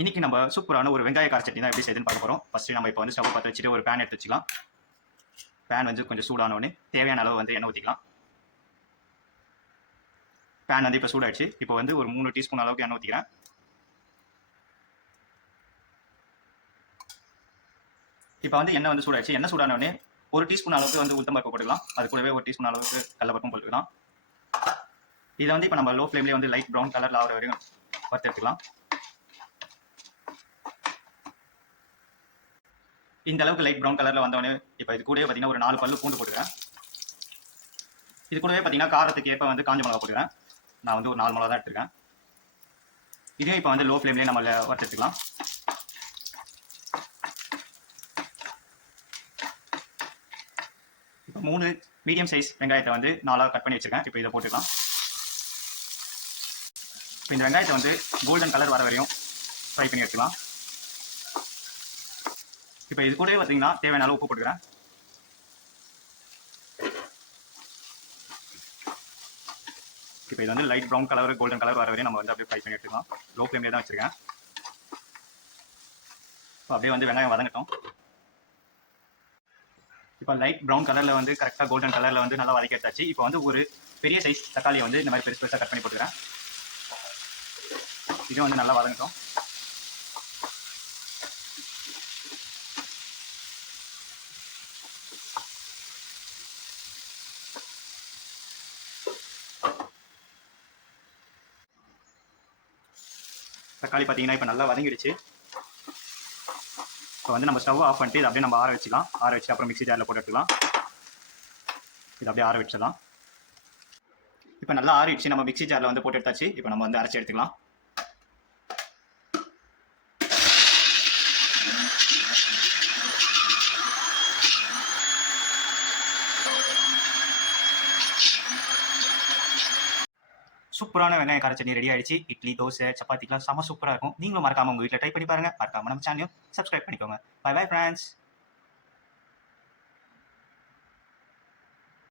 இன்னைக்கு நம்ம சூப்பரான ஒரு வெங்காய கார சட்னி தான் எப்படி செய்யுதுன்னு பார்க்க போகிறோம். ஃபஸ்ட்டு நம்ம இப்போ வந்து ஸ்டவ் பற்ற வச்சுட்டு ஒரு பேன் எடுத்து வச்சுக்கலாம். பேன் வந்து கொஞ்சம் சூடானோடனே தேவையான அளவு வந்து எண்ணெய் ஊற்றிக்கலாம். பேன் வந்து இப்போ சூடாயிடுச்சு. இப்போ வந்து ஒரு 3 டீஸ்பூன் அளவுக்கு எண்ணெய் ஊற்றிக்கிறேன். இப்போ வந்து எண்ணெய் வந்து சூடாயிடுச்சு. எண்ணெய் சூடானோடனே 1 டீஸ்பூன் அளவுக்கு வந்து உளுத்தம் பருப்பு போட்டுக்கலாம். அது கூடவே 1 டீஸ்பூன் அளவுக்கு கடலைப்பருப்பும் போட்டுக்கலாம். இதை வந்து இப்போ நம்ம லோ ஃப்ளேம்லேயே வந்து லைட் ப்ரௌன் கலரில் ஆகிற வரையும் வறுத்து எடுத்துக்கலாம். இந்த அளவுக்கு லைட் ப்ரௌன் கலரில் வந்தோடனே இப்போ இது கூடவே பார்த்தீங்கன்னா ஒரு 4 பல்லு பூண்டு போட்டுக்கிறேன். இது கூடவே பார்த்தீங்கன்னா காரத்துக்கு ஏற்ப வந்து காஞ்ச மிளகா போட்டுக்கிறேன். நான் வந்து ஒரு 4 மிளகா தான் எடுத்துருக்கேன். இதையும் இப்போ வந்து லோ ஃப்ளேம்லேயே நம்ம வறுத்து எடுத்துக்கலாம். இப்போ 3 மீடியம் சைஸ் வெங்காயத்தை வந்து 4ஆக கட் பண்ணி வச்சுருக்கேன். இப்போ இதை போட்டுக்கலாம். இப்போ இந்த வெங்காயத்தை வந்து கோல்டன் கலர் வர வரையும் ஃப்ரை பண்ணி எடுத்துக்கலாம். இப்போ இது கூடவே பார்த்தீங்கன்னா தேவையான அளவு உப்பு போட்டுக்கிறேன். இப்போ இது வந்து light brown colour golden colour வர வரையும் நம்ம வந்து அப்படியே ஃப்ரை பண்ணி எடுத்துக்கலாம். லோ ஃப்ளேம்லேயே தான் வச்சுருக்கேன். இப்போ அப்படியே வந்து வெங்காயம் வதங்கட்டும். இப்போ லைட் ப்ரௌன் கலரில் வந்து கரெக்டாக கோல்டன் கலரில் வந்து நல்லா வதக்கி எடுத்தாச்சு. இப்போ வந்து ஒரு பெரிய சைஸ் தக்காளியை வந்து இந்த மாதிரி பெருசு பெருசாக கட் பண்ணி போட்டுக்கிறேன். இதுவும் வந்து நல்லா வதங்கட்டும். தக்காளி பார்த்தீங்கன்னா இப்போ நல்லா வதங்கிடுச்சு. இப்போ வந்து நம்ம ஸ்டவ் ஆஃப் பண்ணிட்டு இதை அப்படியே நம்ம ஆற வச்சுக்கலாம். ஆற வச்சு அப்புறம் மிக்ஸி ஜாரில் போட்டு எடுத்துக்கலாம். இது அப்படியே ஆற வச்சிடலாம். இப்போ நல்லா ஆறிடுச்சு. நம்ம மிக்ஸி ஜாரில் வந்து போட்டு எடுத்தாச்சு. இப்போ நம்ம வந்து அரைச்சி எடுத்துக்கலாம். சூப்பரான வெங்காய கார சட்னி ரெடி ஆயிடுச்சு. இட்லி, தோசை, சப்பாத்திக்கெலாம் செம சூப்பராக இருக்கும். நீங்களும் மறக்காமல் உங்கள் வீட்டில் ட்ரை பண்ணி பாருங்கள். மறக்காமல் நம்ம சேனலையும் சப்ஸ்கிரைப் பண்ணிக்கோங்க. Bye bye friends.